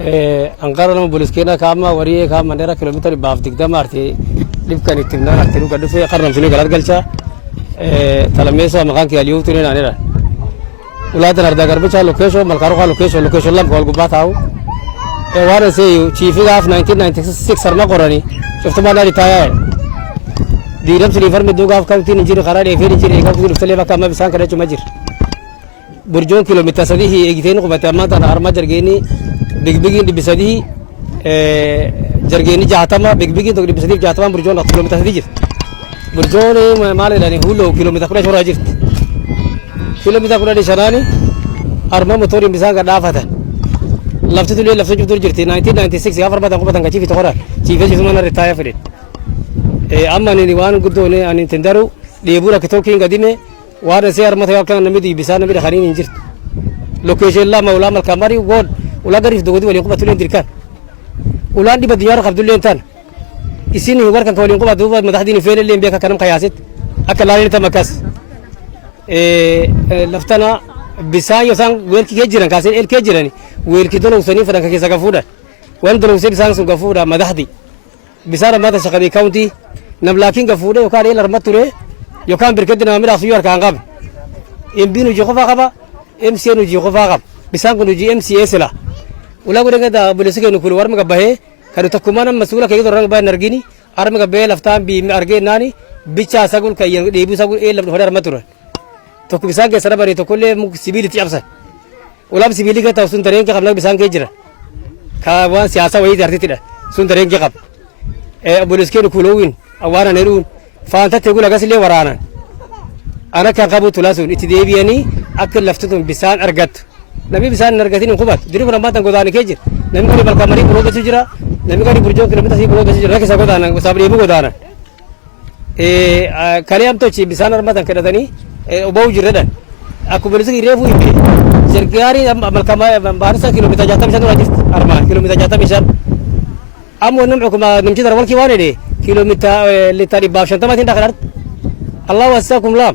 أنقرض من بوليسكينا كاما وريه كاما نرى كيلومتر بافتك دمارتي لبكان يتمنى نحتلو كدو في قرن فيني قلت قلشة تلميسا مكان كي اليوم تنين عنيرا ولاد نردا غربشة لوكيشن ملكاروكا لوكيشن لم قال قبات هاو وانا سيو تشيفي غاف 1996 سرنا قراني شفت ما ناري تايا دي رمس ليفر من دوغاف كاوتي نجيري قراري فين نجيري كاوتي نفتلي بكا ما بسان كريتو مجر برجون كيلومتر سديه اجتين قبات ما تنا ارما جرجيني بيجين دي بسديه جرجيني جاتما بيجين تو دي بسديه جاتما برجون كيلومتر سديه برجون مال لاني هولو كيلومتر كره شورا جرت كيلومتر كره دي شناني ارما موتوري بسان كدافته لفتو لي لفتو جبتو جرتي 1996 غافر بدن قبتن كشيفي تقرا شيفي جسمنا ريتايا فريد اما ني وان غدوني ان تندرو ليبورا كتوكين قديمه وانا سير متى كان نمدي بسان نمدي خليني انجرت لوكيشن لا مولا ملكامري وود ولا غريف دغدي ولي قبتو لين دركان ولا عندي بديار خبد لين تان اسيني هو كان تولين قبتو مدحدين فين اللي بيك كلام قياسات اكل لين تمكس لفتنا بسان يسان ويركي كجيران كاسين ال كجيراني ويركي دلو سني فدان كيسا غفودا وان دلو سي بسان سو غفودا مدحدي بسان ما تشقدي كاونتي نملاكين غفودا يو كان يل رمتوري يو كان بركدنا ميرا سيور كان غاب ام بينو جي خفا غبا ام سي نو جي خفا غب بسان كنو جي ام سي اس لا ولا غدا دا بوليسك نو كل ورم غبه كانوا تكمانا مسؤولا كيدو رنگ با نرغيني ارم غبه لفتان بي ارغي ناني بيچا سغول كاي ديبو سغول اي لب هدر رمتور تو بسان کے سربري تو كل سيبيليتي ابسا ولا سيبيلي کا توسن ترين کے قبل بسان کے جرا كا سياسه وهي درتي تدا سن ترين کے قب بوليسك نو كلوين اوانا نيرون فانت تقول اغسل ورانا انا كان قبو تلاسون اتديبياني اكل لفتتهم بسان ارغت نبي بسان نرغتين قبات دريب رماتن غدان كيجر نمي كوري بالكامري برو بسجرا نمي كوري برجو كلمه سي برو بسجرا كيسا غدان صابري بو غدان كلام تو چي بسان رماتن كدتني وبو جردن اكو بلسك ريفو يبي سرغاري بالكامري بارسا كيلومتر جاتا مشان راجست ارما كيلومتر جاتا مشان امو نمعكم نمشي در ولكي واني دي كيلومتر اللي تاري باشن تماتين داخل الله وساكم لام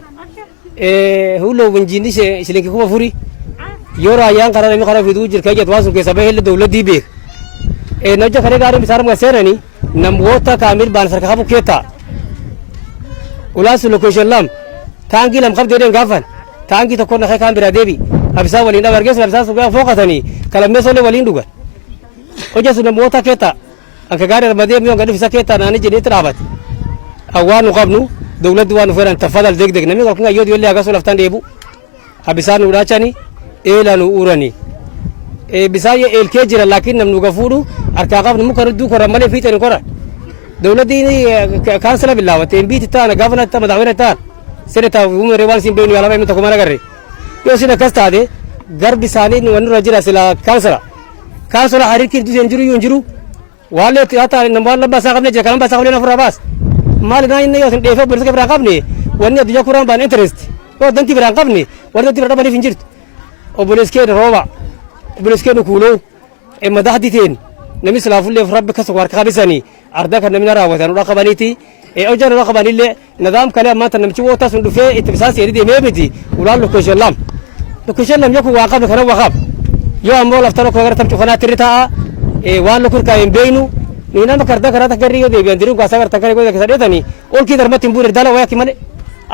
هو لو بنجيني سلينك كوما فوري يورا يان قرار مي قرار في دوجر كاجت واسو كسبه له دولة دي بيك نوجه خري غاري مسارم غسرني نموتا كامل بان سرك خبو كيتا ولاس لوكيشن لام تانكي لم خب ديرن غافن تانكي تكون خي كان برادبي ابسا ولينا برجس ابسا سوغا فوقتني كلام مسول ولين دوغا وجس نموتا كيتا انك غاري رمدي ميون غدي في سكيتا ناني جدي ترابت اوانو قبنو دولة دوان فيران تفضل دق دق نمي قلنا يود يولي اغاسو لفتان ديبو ابسا نوراشاني إيلا نوراني بساي الكيجر لكن نمنو غفورو اركاقاب نمكر دو كره مالي فيتن كره دولة دي كانسل بالله وتين بيت تانا غفنا تا مداوره تا سنتا وم ريوان سين بينو يلا ميم تكمانا غري يوسينا كاستا دي غرب بساني ون رجلا سلا كانسل حريك دي ينجرو والله تاتا نمبر لبا ساقبني جكلام بس اقولنا فرا باس مال ناين يوسن ديفو برسك براقبني وني دجا قران بان انترست ودنتي براقبني ودنتي برقبني فينجرت وبوليسكين روبا بوليسكين كولو اما دحديتين نمي سلافو اللي في ربك سوار كابساني اردك نمي راوتن رقبانيتي اوجر رقباني اللي نظام كلام ما تنمشي وتا سندفه اتبساس يريد ميبتي ولا لوكيشن لام يكو واقب كره وقاب يو امو لفترو كغر تمچ خنا تريتا وان لوكر كاين بينو نينا مكردا كرا تغريو دي بيندرو غاسا تغري كو كسديتني اولكي درمت بور دالا وياكي من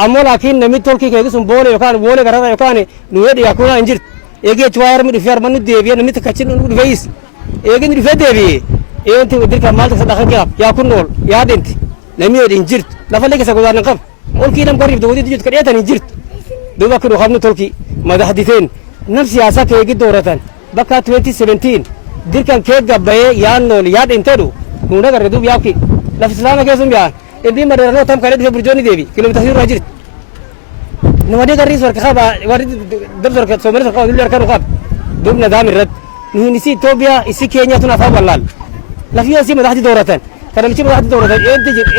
امو لكن نمي تولكي كيسون بوله يكان بوله غرا يكان نويد يكون انجر ايجي توار من فيار من ديبي نمي تكچن فيس ايجي ني فديبي انت ودير كمال صدقه يا كنول يا دنت نمي انجر لا فلك سغودان نقف اولكي نم قريب دودي دجت كديتني انجر دوبا كدو خدنا تولكي ما حديثين نفس سياسه كيجي دورتان بكا 2017 دير كان كيك غباي يا نول يا دنتدو نونا غردو بياكي لا فسلانا كيسون بيان ادي مدرنا تام كاري دي برجوني ديبي كيلومتر هيرو راجر نودي غريس ورك خابا ورد دبر ك سومر سقا دول يركن خاب دوم نظام الرد نسي توبيا اسي كينيا تنا فا والله لا فيها سي مدحتي دورتان كان مشي مدحتي دورتان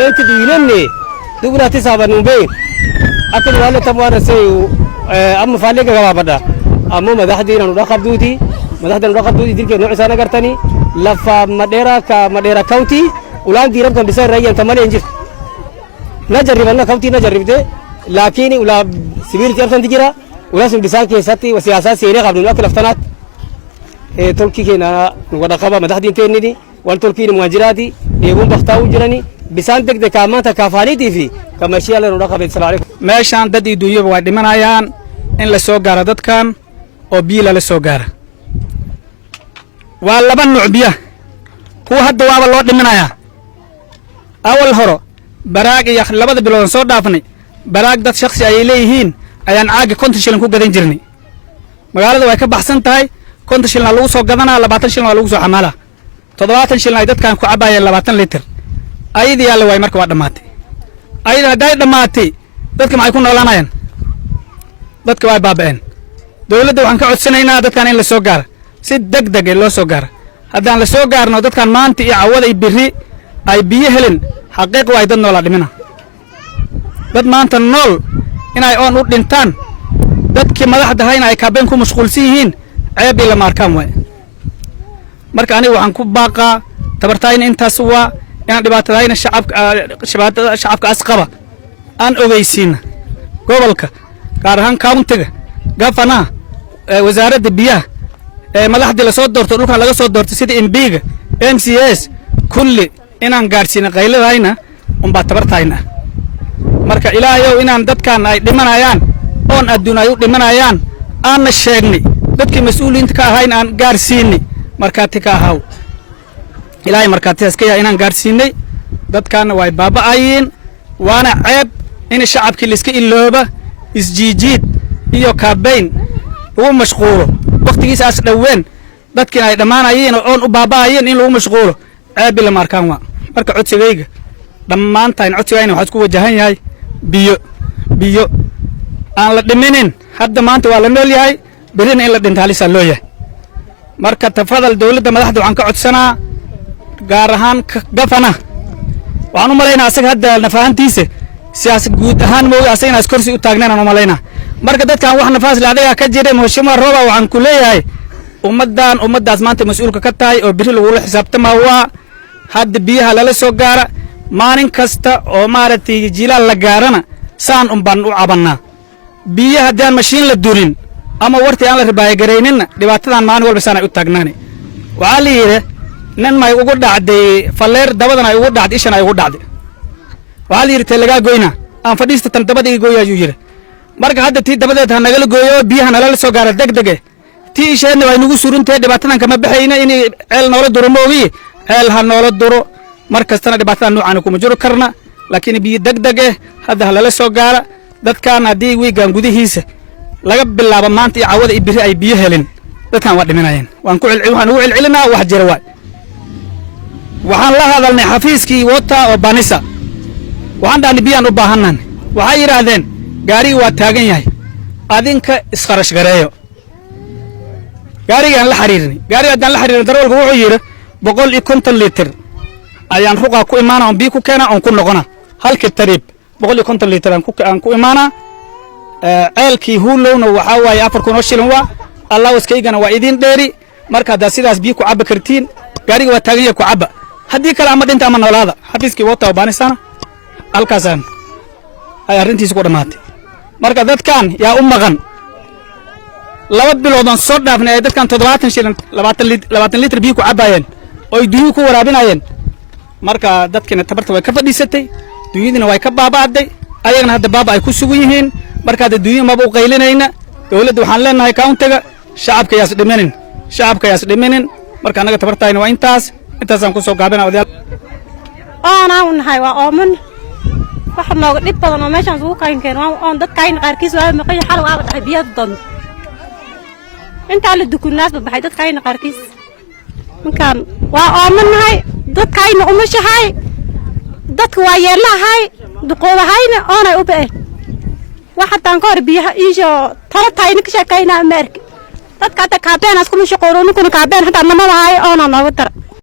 انت دينني دوغنا تسابا نوبي اكل ولا تموار سيو ام فالك غبا بدا ام مدحتي نو رقب دوتي مدحتي رقب دوتي ديك نوع سانا غرتني لفا مديرا كاونتي ولان ديرم كان بيسار ريان تمالي انجر نجرب انا كاونتي نجرب ده لكن ولا سبيل تيرتن تجرا ولا سن بيسان كيساتي وسياسات سيري قبل اكل افتنات تركي كنا ودقبة مدحدين تنيني والتركي المهاجراتي يقوم بختاو جراني بسان دك دكامات كافاليتي في كما شيء على ودقبة السلام عليكم meeshaan dad iduuyo waa dhimanayaan in la soo gaaro dadkan oo biila la soo gaara waa laba nooc biya kuwa hadda waaba loo dhimanaya awal horo baraag iyo labada bilood soo dhaafnay baraag dad shakhsi ay leeyihiin ayaan caaga 50 shilin ku gadan jirnay magaalada way ka baxsan tahay 50 shilin lagu soo gadanaa 20 shilin lagu soo xamaala 70 shilin ay dadkan ku cabaayeen 20 litir ayadii yalla way marka waa dhamaatay ayada haday dhamaatay dadka maxay ku noolaanayaan dadka way baaba'een dawladda waxaan ka codsanaynaa dadkan in la soo gaaro si degdeg ah loo soo gaaro haddaan la soo gaarno dadkan maanta iyo cawada iyo biri ay biyo helin xaqiiq way dad nool dhimina dad maanta nool inay oon u dhintaan dadkii madaxda hayna ay kaabeen ku mashquulsan yihiin ceeb ila markaan way marka aniga waxaan ku baaqaa tabartayna intaas waa inaan dhibaatadayna shacabka asqaba aan ogeysiina gobolka gaar ahaan countiga gafana wasaaradda biyaha madaxda la soo doorto dhulka laga soo doorto sida MPga MCS kulli inaan gaarsiino qayladayna baa tabartayna marka ilaahayow inaan dadkan ay dhimanayaan oon adduun ay u dhimanayaan aan sheegnay dadkii mas'uuliyiinta ka ahayn aan gaarsiinay markaati ka ahaw ilaahay markaati iska yaa inaan gaarsiinay dadkan way baaba'ayeen waana ceeb in shacabkii la iska ilooba isjiijid iyo kaabeyn ugu mashquulo waqtigiisa as dhaween dadkii ay dhamaanayeen oo u baaba'ayeen in lagu mashquulo ceeb ila markaan waa marka codsigayga dhamaantaan codsigayna waxa isku wajahan yahay biyo aan la dhiminin hadda maanta waa la nool yahay berina in la dhintaalisa loo yahay marka tafadal dawladda madaxda waxaan ka codsanaa gaar ahaan gafana waxaan u maleynaa asaga hadda nafahantiisa siyaasad guud ahaan mooga asagana askorsi u taagnaan aan u maleynaa marka dadkan wax nafaas laadaga ka jiray Mheshimiwa Roba waxaan ku leeyahay ummadaas maanta mas'uulka ka tahay oo biri lagu xisaabtama waa hadda biyaha lala soo gaara maalin kasta oo maaragtay jilaal la gaarana saan baan u cabanaa biyaha hadaan mashiin la durin ama warti aan la ribaay gareynina dhibaatadan maalin walba saan ay u taagnaani waxa la yiri nan may ugu dhacday faleer dabadan ay ugu dhacday ishan ay ugu dhacday waxa la yiri laga goyna aan fadhiista tan dabada iga gooyay yiri marka hadda tii dabadeed ha naga gooyo biyaha nala soo gaara degdeg tii isheena way nagu suruntahay dhibaatadan kama baxayna in ceel noola duro moogi ceel ha noola duro markastana dhibaatada noocan kuma jiro karna laakiin biyo degdeg hadda la soo gaara dadkan hadii wiigan gudihiisa laga bilaabo maanta iyo cawada iyo biri ay biyo helin dadkan waa dhimanayeen waxaan u celcelinaa wax jira waxaan la hadalnay xafiiskii wata oo banisa waxaan dhaanay biyaan u baahanaan waxay yiraahdeen gaari waa taagan yahay adinka isqarash gareeyo gaarigan la xiriirnay gaarigan la xiriirnay darwalku wuxuu yiri 150 litir ayaan ruqa ku imaana on biyo ku keena on ku noqona halka tariib 150 litir aan ku imaana ceelkii huulowna waxa waaye 4 shilin waa Allah waskaygana waa idin dheeri marka hada sidaas biyo ku caba kartiin gaariga waa taagan yahay ku caba hadii kale ama dhinta ama noolaada xafiiskii wata oo baanisana halkaasaan ay arintiisa ku dhamaatay marka dadkan yaa u maqan laba biloodan soo dhaafnay ay dadkan 70 shilin 20 litir biyo ku cabaayeen oo duuyo ku waraabinayeen marka dadkina tabarta way ka fadhiisatay duuyadina way ka baabaaday ayagana hadda baaba ay ku sugan yihiin marka hadda duuyo ma u qaylinayna dawladda waxaan leenahay countiga shacabka yaas dhiminin marka anaga tabartayna waa intaasaan ku soo gaabina wadaal aan nahay waa ooman waxa nooga dhib badan oo meeshan ugu keenkeen oo dadkayna qaarkiis waa maqay xal waa dhahay biyo doon inta la dukunaas baxay dadkayna qaarkiis markaan waa ooman nahay dadkayna uma shahay dadku waa yeelahay duqoobahayna oonay u baa waxa tan ka hor biyaha iyo talatayna ka shaqeynaa Ameerika dadka ta kaabeen asku mashquulun kuna kaabeen hada nama wahay oona nooga dar